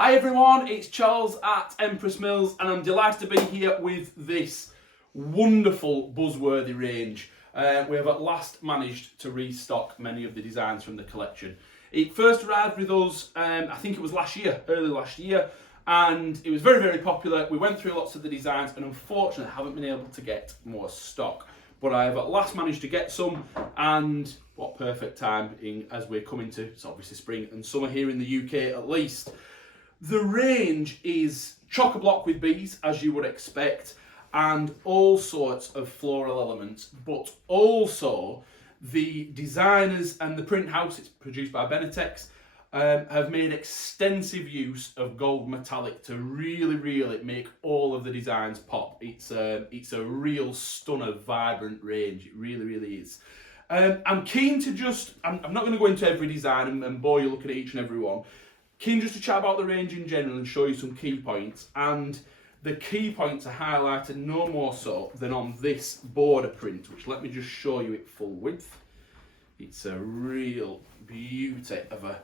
Hi everyone, it's Charles at Empress Mills and I'm delighted to be here with this wonderful Buzzworthy range. We have at last managed to restock many of the designs from the collection. It first arrived with us, I think it was early last year, and it was very popular. We went through lots of the designs and unfortunately haven't been able to get more stock. But I have at last managed to get some, and what perfect timing as we're coming to, it's obviously spring and summer here in the UK at least. The range is chock-a-block with bees, as you would expect, and all sorts of floral elements, but also the designers and the print house, it's produced by Benartex, have made extensive use of gold metallic to really make all of the designs pop. It's a real stunner, vibrant range. It really is. I'm keen to I'm not going to go into every design and bore you looking at each and every one. Keen just to chat about the range in general and show you some key points. And the key points are highlighted no more so than on this border print, which let me just show you it full width. It's a real beauty of a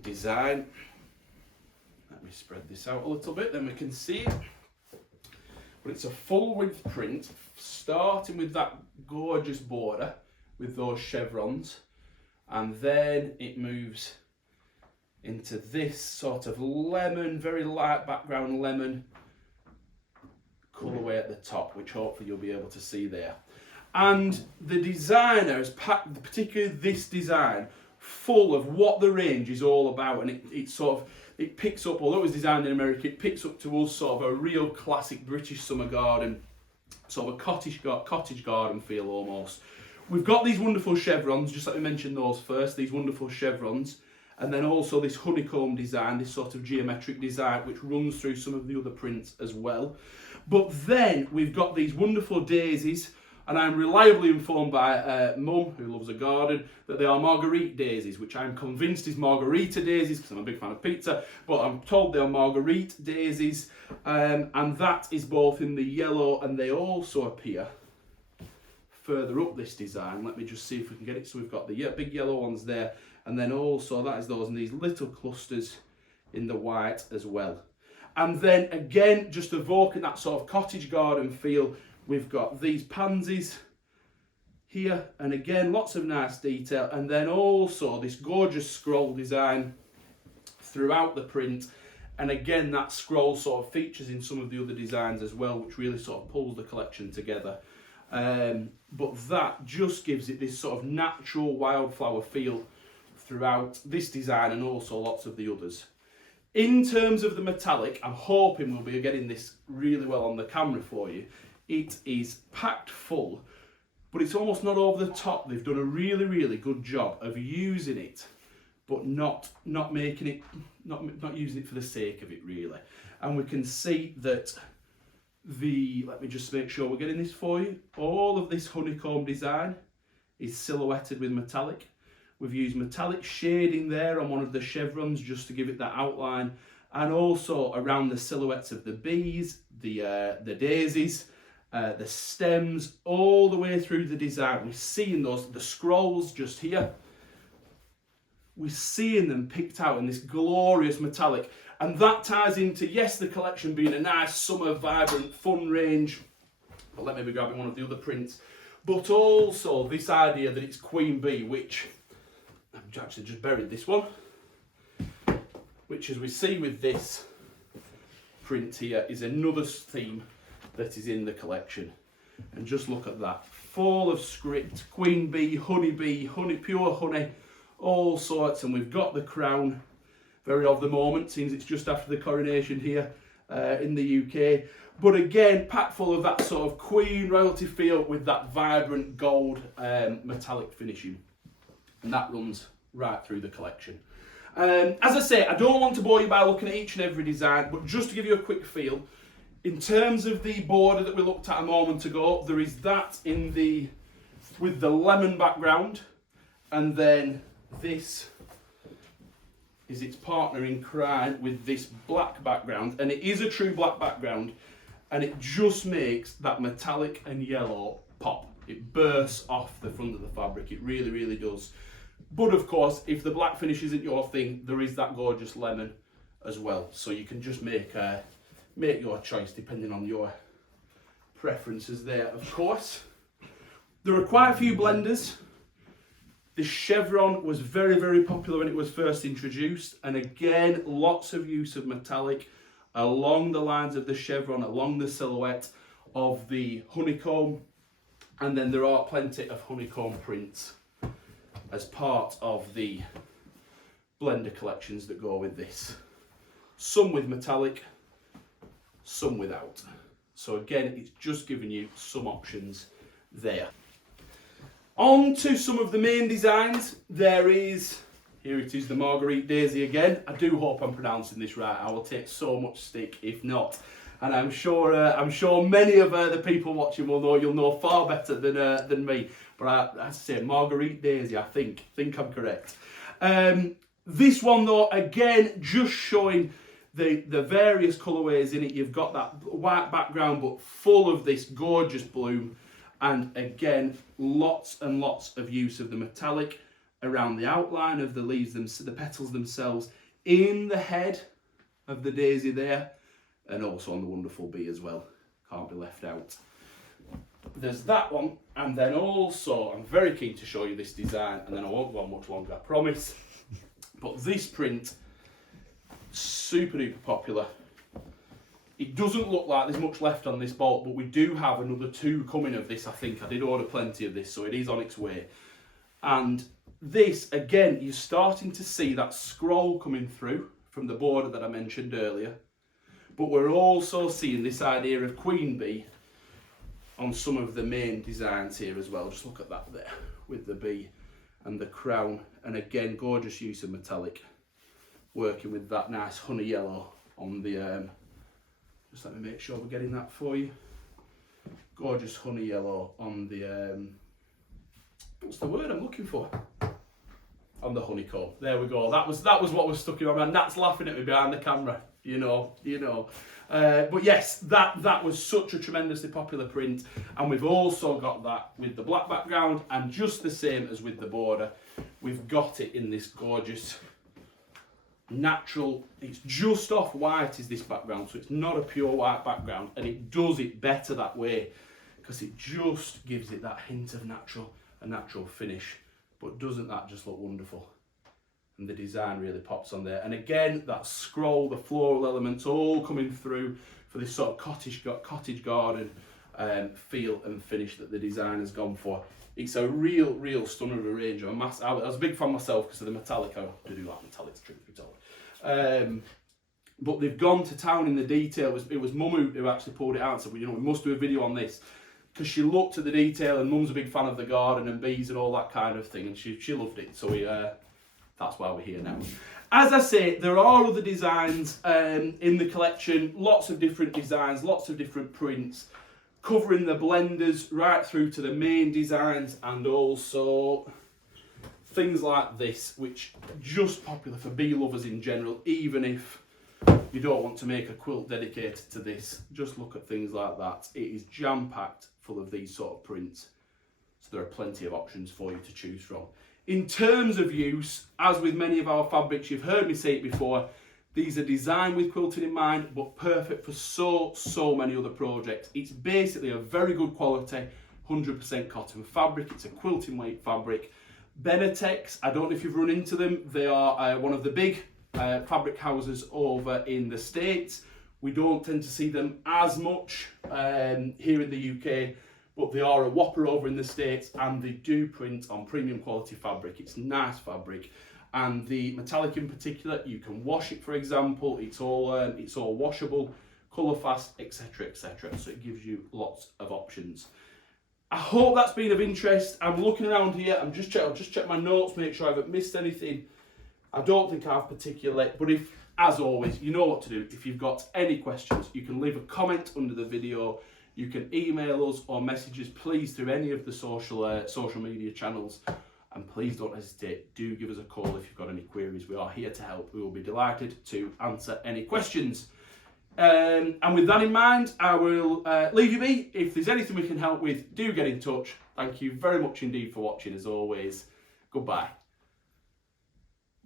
design. Let me spread this out a little bit, then we can see it. But it's a full width print, starting with that gorgeous border with those chevrons, and then it moves into this sort of lemon, very light background lemon colourway at the top, which hopefully you'll be able to see there. And the designer has packed, particularly this design, full of what the range is all about, and it picks up, although it was designed in America, it picks up to us sort of a real classic British summer garden, sort of a cottage garden feel almost. We've got these wonderful chevrons, just like we mentioned those first, these wonderful chevrons, and then also this honeycomb design, this sort of geometric design, which runs through some of the other prints as well. But then we've got these wonderful daisies, and I'm reliably informed by Mum, who loves a garden, that they are Marguerite daisies, which I'm convinced is Margarita daisies, because I'm a big fan of pizza, but I'm told they are Marguerite daisies, and that is both in the yellow, and they also appear further up this design. Let me just see if we can get it. So we've got the big yellow ones there, and then also that is those in these little clusters in the white as well. And then again, just evoking that sort of cottage garden feel, we've got these pansies here, and again, lots of nice detail, and then also this gorgeous scroll design throughout the print. And again, that scroll sort of features in some of the other designs as well, which really sort of pulls the collection together. But that just gives it this sort of natural wildflower feel throughout this design and also lots of the others. In terms of the metallic, I'm hoping we'll be getting this really well on the camera for you. It is packed full, but it's almost not over the top. They've done a really good job of using it, but not making it, not using it for the sake of it really. And we can see that let me just make sure we're getting this for you. All of this honeycomb design is silhouetted with metallic. We've used metallic shading there on one of the chevrons just to give it that outline, and also around the silhouettes of the bees, the daisies, the stems, all the way through the design. We're seeing the scrolls just here. We're seeing them picked out in this glorious metallic, and that ties into, yes, the collection being a nice summer, vibrant, fun range. But let me be grabbing one of the other prints. But also this idea that it's Queen Bee, which I've actually just buried this one, which, as we see with this print here, is another theme that is in the collection. And just look at that, full of script, queen bee, pure honey, all sorts. And we've got the crown, very of the moment, seems it's just after the coronation here in the UK. But again, packed full of that sort of queen royalty feel with that vibrant gold metallic finishing. And that runs right through the collection. As I say, I don't want to bore you by looking at each and every design, but just to give you a quick feel, in terms of the border that we looked at a moment ago, there is that with the lemon background, and then this is its partner in crime with this black background, and it is a true black background, and it just makes that metallic and yellow pop. It bursts off the front of the fabric, it really does. But of course, if the black finish isn't your thing, there is that gorgeous lemon as well. So you can just make your choice depending on your preferences there, of course. There are quite a few blenders. The chevron was very, very popular when it was first introduced. And again, lots of use of metallic along the lines of the chevron, along the silhouette of the honeycomb. And then there are plenty of honeycomb prints as part of the blender collections that go with this. Some with metallic, some without. So again, it's just giving you some options there. On to some of the main designs. Here it is, the Marguerite Daisy again. I do hope I'm pronouncing this right. I will take so much stick if not. And I'm sure many of the people watching will know. You'll know far better than me. But I say Marguerite Daisy. I think I'm correct. This one though, again, just showing the various colourways in it. You've got that white background, but full of this gorgeous bloom. And again, lots and lots of use of the metallic around the outline of the leaves, the petals themselves, in the head of the daisy there, and also on the wonderful bee as well. Can't be left out. There's that one, and then also, I'm very keen to show you this design, and then I won't go on much longer, I promise. But this print, super duper popular. It doesn't look like there's much left on this bolt, but we do have another 2 coming of this, I think. I did order plenty of this, so it is on its way. And this, again, you're starting to see that scroll coming through from the border that I mentioned earlier. But we're also seeing this idea of queen bee on some of the main designs here as well. Just look at that there, with the bee and the crown. And again, gorgeous use of metallic, working with that nice honey yellow on the... just let me make sure we're getting that for you. Gorgeous honey yellow on the, what's the word I'm looking for? On the honeycomb. There we go. That was what was stuck in my mind. Nat's laughing at me behind the camera. You know. But yes, that was such a tremendously popular print. And we've also got that with the black background, and just the same as with the border, we've got it in this gorgeous natural, it's just off white is this background, so it's not a pure white background, and it does it better that way because it just gives it that hint of a natural finish. But doesn't that just look wonderful? And the design really pops on there. And again, that scroll, the floral elements all coming through for this sort of cottage garden feel and finish that the design has gone for. It's a real stunner of a range. I was a big fan myself because of the metallic. I do like metallic, truth be told. But they've gone to town in the detail. It was Mum who actually pulled it out and said, well, you know, we must do a video on this, because she looked at the detail, and Mum's a big fan of the garden and bees and all that kind of thing, and she loved it. So that's why we're here now. As I say, there are other designs in the collection, lots of different designs, lots of different prints, covering the blenders right through to the main designs, and also things like this, which are just popular for bee lovers in general. Even if you don't want to make a quilt dedicated to this, just look at things like that. It is jam-packed full of these sort of prints, so there are plenty of options for you to choose from. In terms of use, as with many of our fabrics, you've heard me say it before, these are designed with quilting in mind, but perfect for so many other projects. It's basically a very good quality, 100% cotton fabric. It's a quilting weight fabric. Benartex, I don't know if you've run into them. They are one of the big fabric houses over in the States. We don't tend to see them as much here in the UK, but they are a whopper over in the States, and they do print on premium quality fabric. It's nice fabric, and the metallic in particular, you can wash it, for example. It's all washable, colour fast, etc, etc. So it gives you lots of options. I hope that's been of interest. I'm looking around here. I'll just check my notes, make sure I haven't missed anything. I don't think I've particularly, but if, as always, you know what to do. If you've got any questions, you can leave a comment under the video. You can email us or message us, please, through any of the social media channels. And please don't hesitate. Do give us a call if you've got any queries. We are here to help. We will be delighted to answer any questions. And with that in mind, I will leave you be. If there's anything we can help with, do get in touch. Thank you very much indeed for watching, as always. Goodbye.